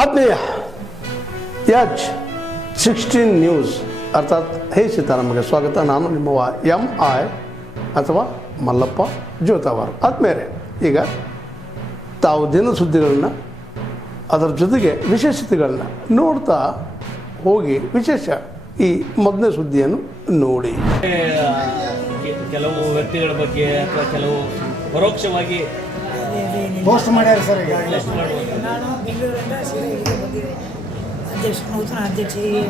ಆತ್ಮೀಯ H16 news ಅರ್ಥಾತ್ ಹೇ ಸೀತಾರಾಮಗೆ ಸ್ವಾಗತ. ನಾನು ನಿಮ್ಮವ MI ಅಥವಾ ಮಲ್ಲಪ್ಪ ಜೋತಾವಾರ್. ಆದ್ಮೇಲೆ ಈಗ ತಾವು ದಿನ ಸುದ್ದಿಗಳನ್ನ ಅದರ ಜೊತೆಗೆ ವಿಶೇಷತೆಗಳನ್ನ ನೋಡ್ತಾ ಹೋಗಿ ವಿಶೇಷ ಈ ಮೊದಲನೇ ಸುದ್ದಿಯನ್ನು ನೋಡಿ. ಕೆಲವು ವ್ಯಕ್ತಿಗಳ ಬಗ್ಗೆ ಅಥವಾ ಕೆಲವು ಪರೋಕ್ಷವಾಗಿ ಪೋಸ್ಟ್ ಮಾಡ್ಯಾರ ಸರ್. ಈಗ ನಾನು ಬೆಂಗಳೂರಿಂದ ಸೀರೆಗೆ ಬಂದಿದ್ದೆ. ನೂತನ ಅಧ್ಯಕ್ಷರಿಗೆ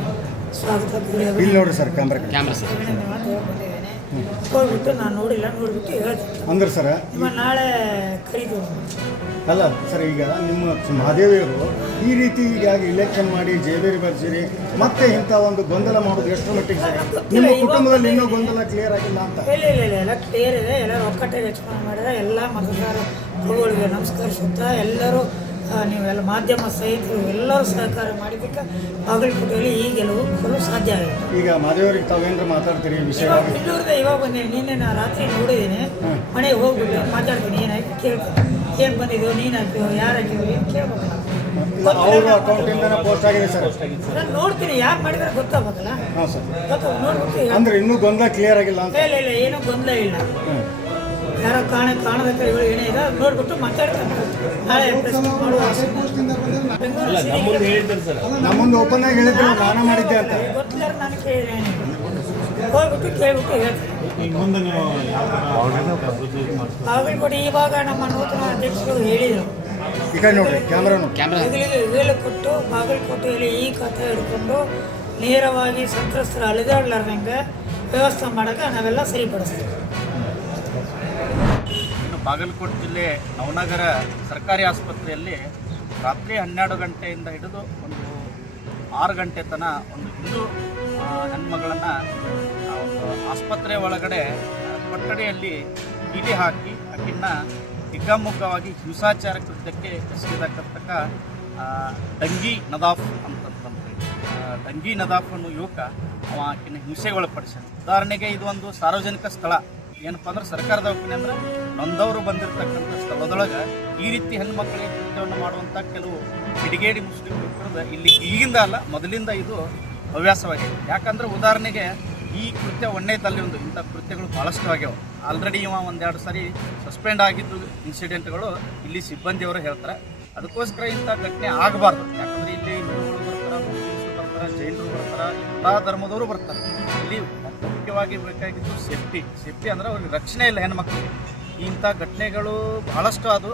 ಸ್ವಾಗತ ಇಲ್ಲಿ ನೋಡ್ರಿ ಸರ್ ಕ್ಯಾಮ್ರಾ ಬಂದಿದ್ದೇನೆ. ಹೋಗ್ಬಿಟ್ಟು ನಾನು ನೋಡಿಬಿಟ್ಟು ಹೇಳ್ತೀನಿ ಅಂದ್ರೆ ಸರ್ ನಿಮ್ಮ ನಾಳೆ ಕರೀದು. ಅಲ್ಲ ಸರ್, ಈಗ ನಿಮ್ಮ ಮಹಾದೇವಿಯವರು ಈ ರೀತಿ ಹೀಗಾಗಿ ಇಲೆಕ್ಷನ್ ಮಾಡಿ ಜೇಬೇರಿ ಬರ್ಸಿರಿ ಮತ್ತೆ ಇಂಥ ಒಂದು ಗೊಂದಲ ಮಾಡೋದು ಎಷ್ಟು ಮಟ್ಟಿಗೆ ಸರ್? ನಿಮ್ಮ ಕುಟುಂಬದಲ್ಲಿ ಇನ್ನೂ ಗೊಂದಲ ಕ್ಲಿಯರ್ ಆಗಿಲ್ಲ ಅಂತ? ಇಲ್ಲ ಎಲ್ಲ ಕ್ಲಿಯರ್ ಇದೆ. ಎಲ್ಲರೂ ಒಕ್ಕಟ್ಟಾಗಿ ಯೋಚನೆ ಮಾಡಿದ್ರೆ ಎಲ್ಲ ಮತದಾರ ಪ್ರಭುಗಳಿಗೆ ನಮಸ್ಕರಿಸುತ್ತಾ ಎಲ್ಲರೂ ನೀವೆಲ್ಲ ಮಾಧ್ಯಮ ಸ್ನೇಹಿತರು ಎಲ್ಲರೂ ಸಹಕಾರ ಮಾಡಿದ್ದಕ್ಕೆ ಬಾಗಲಕೋಟೆಯಲ್ಲಿ ಈ ಗೆಲುವು ಸಾಧ್ಯ ಆಗಿದೆ. ಈಗ ಮಹಾದೇವರಿಗೆ ತಾವೇನಾದ್ರು ಮಾತಾಡ್ತೀರಿ ವಿಷಯವಾಗಿ? ಬೆಂಗಳೂರಿಂದ ಇವಾಗ ಬಂದೇನೆ. ನಿನ್ನೆ ನಾನು ರಾತ್ರಿ ನೋಡಿದ್ದೀನಿ. ಮನೆಗೆ ಹೋಗ್ಬಿಟ್ಟು ಮಾತಾಡ್ತೀನಿ. ಏನಾಯ್ತು ಕೇಳ್ತೀನಿ. ಏನು ಬಂದಿದ್ದೆವು, ನೀನು ಹಾಕಿದೆವು, ಯಾರು ಹಾಕಿದ್ರು ಏನು ಕೇಳ್ಬೇಕಲ್ಲ. ಅವ್ರ ಅಕೌಂಟಿಂದ ಪೋಸ್ಟ್ ಆಗಿದೆ ಸರ್. ನಾನು ನೋಡ್ತೀನಿ, ಯಾರು ಮಾಡಿದ್ರೆ ಗೊತ್ತಾಗಬೇಕಲ್ಲ. ಹಾಂ ಸರ್, ನೋಡ್ಬಿಟ್ಟು ಅಂದ್ರೆ ಇನ್ನೂ ಗೊಂದಲ ಕ್ಲಿಯರ್ ಆಗಿಲ್ಲ ಅಂತ? ಇಲ್ಲ ಏನೂ ಗೊಂದಲ ಇಲ್ಲ. ಯಾರೋ ಕಾಣದ ಕೈಗಳು ಏನೇ ಇದೆ ನೋಡ್ಬಿಟ್ಟು ಮಾತಾಡ್ತಾರೆ. ನಾಳೆ ಪ್ರೆಸ್ ಮೀಟ್ ಮಾಡುವ ನಮ್ಮೊಂದು ಓಪನ್ ಆಗಿ ಹೇಳಿದ್ರೆ ನಾನು ಮಾಡಿದ್ದೆ ಅಂತ ಗೊತ್ತಿಲ್ಲ. ನಾನು ಕೇಳಿದ್ದೇನೆ, ಹೋಗ್ಬಿಟ್ಟು ಕೇಳ್ಬಿಟ್ಟು ಹೇಳ್ತೀನಿ. ಬಾಗಲಕೋಟೆ ಇವಾಗ ನಮ್ಮ ನೂತನ ಅಧ್ಯಕ್ಷರು ಹೇಳಿದರು. ಈಗ ನೋಡ್ರಿ ಕ್ಯಾಮ್ರಾನು ಹೆಗಲು ಕೊಟ್ಟು ಬಾಗಲಕೋಟೆಯಲ್ಲಿ ಈ ಕಥೆ ಹಿಡ್ಕೊಂಡು ನೇರವಾಗಿ ಸಂತ್ರಸ್ತರ ಅಲೆದಾಡ್ಲಾರ್ದಂಗೆ ವ್ಯವಸ್ಥೆ ಮಾಡೋಕ್ಕೆ ನಾವೆಲ್ಲ ಸರಿಪಡಿಸ್ತೀವಿ. ಇನ್ನು ಬಾಗಲಕೋಟೆ ಜಿಲ್ಲೆ ನವನಗರ ಸರ್ಕಾರಿ ಆಸ್ಪತ್ರೆಯಲ್ಲಿ ರಾತ್ರಿ 12 ಗಂಟೆಯಿಂದ ಹಿಡಿದು ಒಂದು 6 ಗಂಟೆ ತನಕ ಒಂದು ಹಿಂದೂ ಹೆಣ್ಮಗಳನ್ನು ಆಸ್ಪತ್ರೆ ಒಳಗಡೆ ಕೊಠಡಿಯಲ್ಲಿ ಕೀಲಿ ಹಾಕಿ ಆಕಿನ್ನ ಹಿಗ್ಗಾಮುಗ್ಗವಾಗಿ ಹಿಂಸಾಚಾರ ಕೃತ್ಯಕ್ಕೆ ಎಸಗಿದಕ್ಕಂತಕ್ಕ ಡಂಗಿ ನದಾಫ್ ಅಂತಂದ್ರೆ ಡಂಗಿ ನದಾಫ್ ಅನ್ನೋ ಯುವಕ ಅವ ಆಕಿನ ಹಿಂಸೆಗೊಳಪಡಿಸ್ಯಾನ. ಉದಾಹರಣೆಗೆ ಇದು ಒಂದು ಸಾರ್ವಜನಿಕ ಸ್ಥಳ. ಏನಪ್ಪ ಅಂದ್ರೆ ಸರ್ಕಾರದ ದವಾಖಾನೆ ಅಂದ್ರೆ ನೊಂದವರು ಬಂದಿರತಕ್ಕಂಥ ಸ್ಥಳದೊಳಗೆ ಈ ರೀತಿ ಹೆಣ್ಮಕ್ಳಿಗೆ ಕೃತ್ಯವನ್ನು ಮಾಡುವಂಥ ಕೆಲವು ಕಿಡಿಗೇಡಿ ಮುಸ್ಲಿಂ ಯುವಕರದ ಇಲ್ಲಿ ಈಗಿಂದ ಅಲ್ಲ ಮೊದಲಿಂದ ಇದು ಹವ್ಯಾಸವಾಗಿದೆ. ಯಾಕಂದ್ರೆ ಉದಾಹರಣೆಗೆ ಈ ಕೃತ್ಯ ಒಂದೇದಲ್ಲಿ ಒಂದು ಇಂಥ ಕೃತ್ಯಗಳು ಭಾಳಷ್ಟು ಆಗ್ಯಾವ. ಆಲ್ರೆಡಿ ಇವ 1-2 ಸಾರಿ ಸಸ್ಪೆಂಡ್ ಆಗಿದ್ದು ಇನ್ಸಿಡೆಂಟ್ಗಳು ಇಲ್ಲಿ ಸಿಬ್ಬಂದಿಯವರು ಹೇಳ್ತಾರೆ. ಅದಕ್ಕೋಸ್ಕರ ಇಂಥ ಘಟನೆ ಆಗಬಾರ್ದು. ಯಾಕಂದರೆ ಇಲ್ಲಿ ಹಿಂದೂಗಳು ಬರ್ತಾರೆ, ಮುಸ್ಲಿಮ್ಸು ಬರ್ತಾರೆ, ಜೈನರು ಬರ್ತಾರೆ, ಎಲ್ಲ ಧರ್ಮದವರು ಬರ್ತಾರೆ. ಇಲ್ಲಿ ಮುಖ್ಯವಾಗಿ ಬೇಕಾಗಿದ್ದು ಸೇಫ್ಟಿ ಅಂದ್ರೆ ಅವ್ರಿಗೆ ರಕ್ಷಣೆ ಇಲ್ಲ ಹೆಣ್ಮಕ್ಳಿಗೆ. ಇಂಥ ಘಟನೆಗಳು ಬಹಳಷ್ಟು ಅದು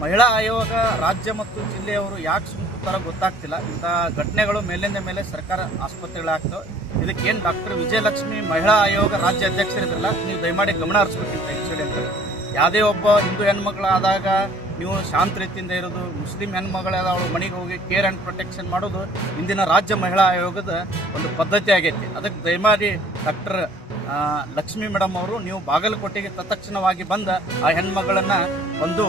ಮಹಿಳಾ ಆಯೋಗ ರಾಜ್ಯ ಮತ್ತು ಜಿಲ್ಲೆಯವರು ಯಾಕೆ ಸುಮ್ಕುತ್ತಾರೋ ಗೊತ್ತಾಗ್ತಿಲ್ಲ. ಇಂಥ ಘಟನೆಗಳು ಮೇಲಿಂದ ಮೇಲೆ ಸರ್ಕಾರ ಆಸ್ಪತ್ರೆಗಳಾಗ್ತವೆ. ಇದಕ್ಕೇನು ಡಾಕ್ಟರ್ ವಿಜಯಲಕ್ಷ್ಮಿ ಮಹಿಳಾ ಆಯೋಗ ರಾಜ್ಯ ಅಧ್ಯಕ್ಷರಿದ್ರಲ್ಲ, ನೀವು ದಯಮಾಡಿ ಗಮನ ಹರಿಸ್ಬೇಕಿಂತ ಇನ್ಸಿಡೆಂಟ್. ಯಾವುದೇ ಒಬ್ಬ ಹಿಂದೂ ಹೆಣ್ಮಗಳಾದಾಗ ನೀವು ಶಾಂತ ರೀತಿಯಿಂದ ಇರೋದು, ಮುಸ್ಲಿಂ ಹೆಣ್ಮಗಳಾದ ಅವಳು ಮನೆಗೆ ಹೋಗಿ ಕೇರ್ ಆ್ಯಂಡ್ ಪ್ರೊಟೆಕ್ಷನ್ ಮಾಡೋದು ಇಂದಿನ ರಾಜ್ಯ ಮಹಿಳಾ ಆಯೋಗದ ಒಂದು ಪದ್ಧತಿ ಆಗೈತಿ. ಅದಕ್ಕೆ ದಯಮಾಡಿ ಡಾಕ್ಟರ್ ಲಕ್ಷ್ಮಿ ಮೇಡಮ್ ಅವರು ನೀವು ಬಾಗಲಕೋಟೆಗೆ ತತ್ಕ್ಷಣವಾಗಿ ಬಂದ ಆ ಹೆಣ್ಮಗಳನ್ನು ಒಂದು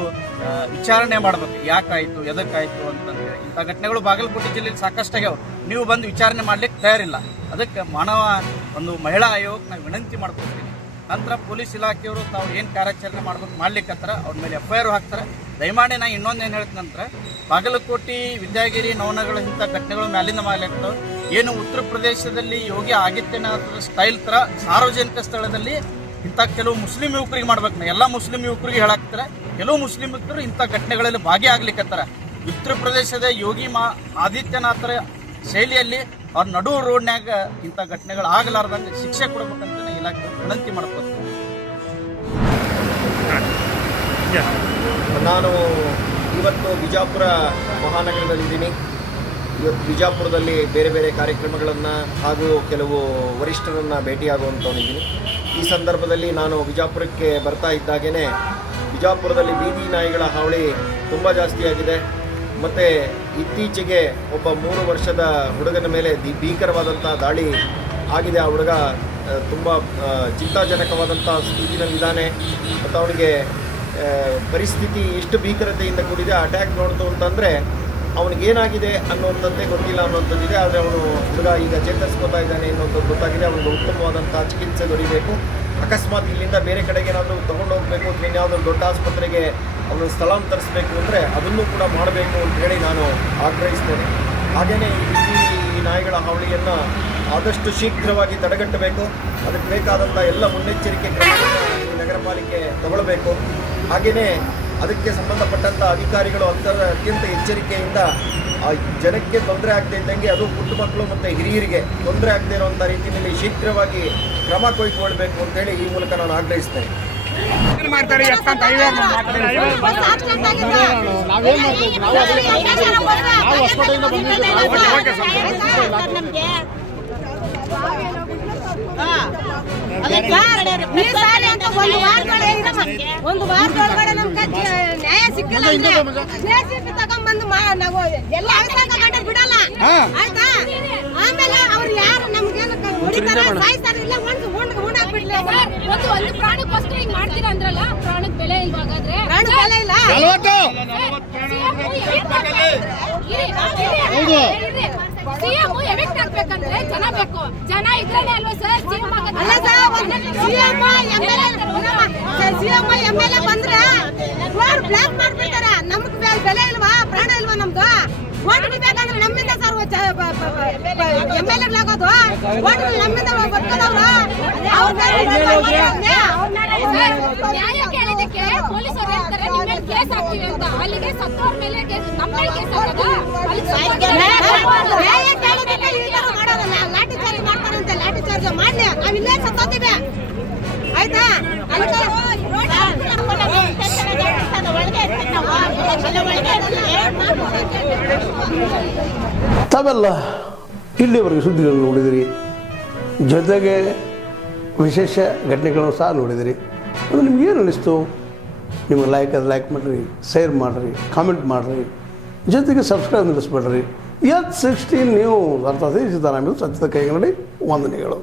ವಿಚಾರಣೆ ಮಾಡಬೇಕು. ಯಾಕಾಯಿತು, ಎದಕ್ಕಾಯಿತು ಅಂತಂದ್ರೆ ಇಂಥ ಘಟನೆಗಳು ಬಾಗಲಕೋಟೆ ಜಿಲ್ಲೆಯಲ್ಲಿ ಸಾಕಷ್ಟು ಆಗ್ಯಾವ. ನೀವು ಬಂದು ವಿಚಾರಣೆ ಮಾಡ್ಲಿಕ್ಕೆ ತಯಾರಿಲ್ಲ. ಅದಕ್ಕೆ ಮಾನವ ಒಂದು ಮಹಿಳಾ ಆಯೋಗಕ್ಕೆ ನಾವು ವಿನಂತಿ ಮಾಡ್ಕೊಳ್ತೀನಿ. ನಂತರ ಪೊಲೀಸ್ ಇಲಾಖೆಯವರು ತಾವು ಏನು ಕಾರ್ಯಾಚರಣೆ ಮಾಡ್ಲಿಕ್ಕತ್ತಾರ ಅವ್ರ ಮೇಲೆ FIR ಹಾಕ್ತಾರೆ. ದಯಮಾಡಿ ನಾನು ಇನ್ನೊಂದೇನು ಹೇಳ್ತೀನಿ ನಂತರ ಬಾಗಲಕೋಟೆ, ವಿದ್ಯಾಗಿರಿ, ನವನಗರ ಇಂಥ ಘಟನೆಗಳು ಮ್ಯಾಲಿಂದ ಮಾಡ್ಲಿಕ್ತಾವೆ. ಏನು ಉತ್ತರ ಪ್ರದೇಶದಲ್ಲಿ ಯೋಗಿ ಆದಿತ್ಯನಾಥ್ ಸ್ಟೈಲ್ ಥರ ಸಾರ್ವಜನಿಕ ಸ್ಥಳದಲ್ಲಿ ಇಂಥ ಕೆಲವು ಮುಸ್ಲಿಂ ಯುವಕರಿಗೆ ಮಾಡ್ಬೇಕು. ಎಲ್ಲ ಮುಸ್ಲಿಂ ಯುವಕರಿಗೆ ಹೇಳಾಕ್ತಾರೆ. ಕೆಲವು ಮುಸ್ಲಿಂ ಯುವಕರು ಇಂಥ ಘಟನೆಗಳಲ್ಲಿ ಭಾಗಿಯಾಗ್ಲಿಕ್ಕತ್ತಾರ. ಉತ್ತರ ಪ್ರದೇಶದ ಯೋಗಿ ಆದಿತ್ಯನಾಥರ ಶೈಲಿಯಲ್ಲಿ ಅವ್ರ ನಡು ರೋಡ್ನ್ಯಾಗ ಇಂಥ ಘಟನೆಗಳು ಆಗಲಾರ್ದಂಗೆ ಶಿಕ್ಷೆ ಕೊಡ್ಬೇಕಂತ ಇಲಾಖೆ ವಿನಂತಿ ಮಾಡ್ಬೋದು. ನಾನು ಇವತ್ತು ಬಿಜಾಪುರ ಮಹಾನಗರದಲ್ಲಿದ್ದೀನಿ. ಇವತ್ತು ಬಿಜಾಪುರದಲ್ಲಿ ಬೇರೆ ಬೇರೆ ಕಾರ್ಯಕ್ರಮಗಳನ್ನು ಹಾಗೂ ಕೆಲವು ವರಿಷ್ಠರನ್ನು ಭೇಟಿಯಾಗುವಂಥವನಿದ್ದೀನಿ. ಈ ಸಂದರ್ಭದಲ್ಲಿ ನಾನು ಬಿಜಾಪುರಕ್ಕೆ ಬರ್ತಾ ಇದ್ದಾಗೇ ಬಿಜಾಪುರದಲ್ಲಿ ಬೀದಿ ನಾಯಿಗಳ ಹಾವಳಿ ತುಂಬ ಜಾಸ್ತಿಯಾಗಿದೆ. ಮತ್ತು ಇತ್ತೀಚೆಗೆ ಒಬ್ಬ 3 ವರ್ಷದ ಹುಡುಗನ ಮೇಲೆ ಭೀಕರವಾದಂಥ ದಾಳಿ ಆಗಿದೆ. ಆ ಹುಡುಗ ತುಂಬ ಚಿಂತಾಜನಕವಾದಂಥ ಸ್ಥಿತಿನಲ್ಲಿದ್ದಾನೆ. ಮತ್ತು ಅವನಿಗೆ ಪರಿಸ್ಥಿತಿ ಎಷ್ಟು ಭೀಕರತೆಯಿಂದ ಕೂಡಿದೆ. ಅಟ್ಯಾಕ್ ನೋಡ್ತು ಅಂತಂದರೆ ಅವನಿಗೇನಾಗಿದೆ ಅನ್ನುವಂಥದ್ದೇ ಗೊತ್ತಿಲ್ಲ ಅನ್ನುವಂಥದ್ದಿದೆ. ಆದರೆ ಅವನು ಹುಡುಗ ಈಗ ಚೇತರಿಸ್ಕೊತಾ ಇದ್ದಾನೆ ಅನ್ನೋಂಥದ್ದು ಗೊತ್ತಾಗಿದೆ. ಅವನಿಗೆ ಉತ್ತಮವಾದಂಥ ಚಿಕಿತ್ಸೆ ದೊರೀಬೇಕು. ಅಕಸ್ಮಾತ್ ಇಲ್ಲಿಂದ ಬೇರೆ ಕಡೆಗೆ ಏನಾದರೂ ತೊಗೊಂಡು ಹೋಗಬೇಕು ಅಥವಾ ಇನ್ಯಾವುದೋ ದೊಡ್ಡ ಆಸ್ಪತ್ರೆಗೆ ಅವರನ್ನು ಸ್ಥಳಾಂತರಿಸಬೇಕು ಅಂದರೆ ಅದನ್ನು ಕೂಡ ಮಾಡಬೇಕು ಅಂತ ಹೇಳಿ ನಾನು ಆಗ್ರಹಿಸ್ತೇನೆ. ಹಾಗೆಯೇ ಈ ನಾಯಿಗಳ ಹಾವಳಿಯನ್ನು ಆದಷ್ಟು ಶೀಘ್ರವಾಗಿ ತಡೆಗಟ್ಟಬೇಕು. ಅದಕ್ಕೆ ಬೇಕಾದಂಥ ಎಲ್ಲ ಮುನ್ನೆಚ್ಚರಿಕೆ ಕ್ರಮಗಳನ್ನು ಈ ನಗರ ಪಾಲಿಕೆ ತಗೊಳ್ಬೇಕು. ಹಾಗೆಯೇ ಅದಕ್ಕೆ ಸಂಬಂಧಪಟ್ಟಂಥ ಅಧಿಕಾರಿಗಳು ಅತ್ಯಂತ ಎಚ್ಚರಿಕೆಯಿಂದ ಆ ಜನಕ್ಕೆ ತೊಂದರೆ ಆಗದೇ ಇದ್ದಂಗೆ, ಅದು ಪುಟ್ಟ ಮಕ್ಕಳು ಮತ್ತು ಹಿರಿಯರಿಗೆ ತೊಂದರೆ ಆಗದೇ ಇರುವಂಥ ರೀತಿಯಲ್ಲಿ ಶೀಘ್ರವಾಗಿ ಕ್ರಮ ಕೈಗೊಳ್ಳಬೇಕು ಅಂತೇಳಿ ಈ ಮೂಲಕ ನಾನು ಆಗ್ರಹಿಸ್ತೇನೆ. ಒಂದು ವಾರದೊಳಗಡೆ ನಮ್ಗೆ ನ್ಯಾಯ ಸಿಕ್ಕಿಲ್ಲ ತಗೊಂಡ್ಬಂದು ನಾವು ಎಲ್ಲ ಬಿಡಲ್ಲ ಆಯ್ತಾ. ಆಮೇಲೆ ಅವ್ರು ಯಾರು ನಮ್ಗೇನು ಹೊಡಿತಾರ ಸಾಯ್ತಾರ ಇಲ್ಲ ಉಣ್ಣಾಕ್ಬಿಡ್ಲಿ. ಒಂದು ಪ್ರಾಣಕ್ಕೋಸ್ಕರ ಹಿಂಗ್ ಮಾಡ್ತೀರಾ ಅಂದ್ರಲ್ಲ, ಪ್ರಾಣಕ್ಕೆ ಬೆಲೆ ಇಲ್ವಾ ಹಾಗಾದ್ರೆ? ಪ್ರಾಣ ಬೆಲೆ ಇಲ್ಲ. ಸಿಎಂ ಎವಿಕ್ಟ್ ಆಗ್ಬೇಕಂದ್ರೆ ಜನ ಬೇಕು. ಜನ ಇದ್ರೇನೆ ಅಲ್ವಾ ಸರ್ ಸಿಎಂ ಆಗೋದು? ಅಲ್ಲ ಸಿಎಂ ಎಮ್ಎಲ್ಎ ಬಂದ್ರೆ ಬ್ಲಾಕ್ ಮಾಡ್ಬಿಡ್ತಾರ. ನಮ್ಗ್ ಬೆಲೆ ಇಲ್ವಾ, ಪ್ರಾಣ ಇಲ್ವಾ ನಮ್ದು? ಓಟ್ ಹಿಡಿಬೇಕಂದ್ರೆ ನಮ್ಮಿಂದ ಸರ್ ಎಮ್ಎಲ್ಎಗಳಾಗೋದು. ಓಟ್ ನಮ್ಮಿಂದ ಬರ್ಕೊಂಡವ್ರು ನ್ಯಾಯ ಕೇಳಿದಕ್ಕೆ ಪೊಲೀಸರು ಹೇಳ್ತಾರೆ ನಿಮ್ಮ ಮೇಲೆ ಕೇಸ್ ಹಾಕ್ತೀವಿ ಅಂತ. ಅಲ್ಲಿಗೆ ಸತ್ತೋರ್ ಮೇಲೆ ನಮ್ಮ ಮೇಲೆ ಕೇಸ್ ಹಾಕೋದು? ನ್ಯಾಯ ಕೇಳಿದಕ್ಕೆ ಈ ತರ ಮಾಡೋದಲ್ಲ. ಲಾಠಿ ಚಾರ್ಜ್ ಮಾಡ್ತಾರಂತೆ. ಲಾಠಿ ಚಾರ್ಜ್ ಮಾಡ್ಲಿ, ನಾವ್ ಇಲ್ಲೇ ಸತ್ತೋತೀವಿ ಆಯ್ತಾ. ತಾವೆಲ್ಲ ಇಲ್ಲಿವರೆಗೆ ಸುದ್ದಿಗಳನ್ನು ನೋಡಿದಿರಿ, ಜೊತೆಗೆ ವಿಶೇಷ ಘಟನೆಗಳನ್ನು ಸಹ ನೋಡಿದಿರಿ. ಅದು ನಿಮ್ಗೇನು ಅನ್ನಿಸ್ತು? ನಿಮಗೆ ಲೈಕ್ ಮಾಡಿರಿ, ಶೇರ್ ಮಾಡಿರಿ, ಕಾಮೆಂಟ್ ಮಾಡಿರಿ, ಜೊತೆಗೆ ಸಬ್ಸ್ಕ್ರೈಬ್ ನಿಲ್ಲಿಸ್ಬೇಡ್ರಿ. H16 ನ್ಯೂಸ್ ಅರ್ಥಾತ್ ಸೀತಾರಾಮ್ ಸತ್ಯದ ಕೈಗನ್ನಡಿ ವಂದನೆಗಳು.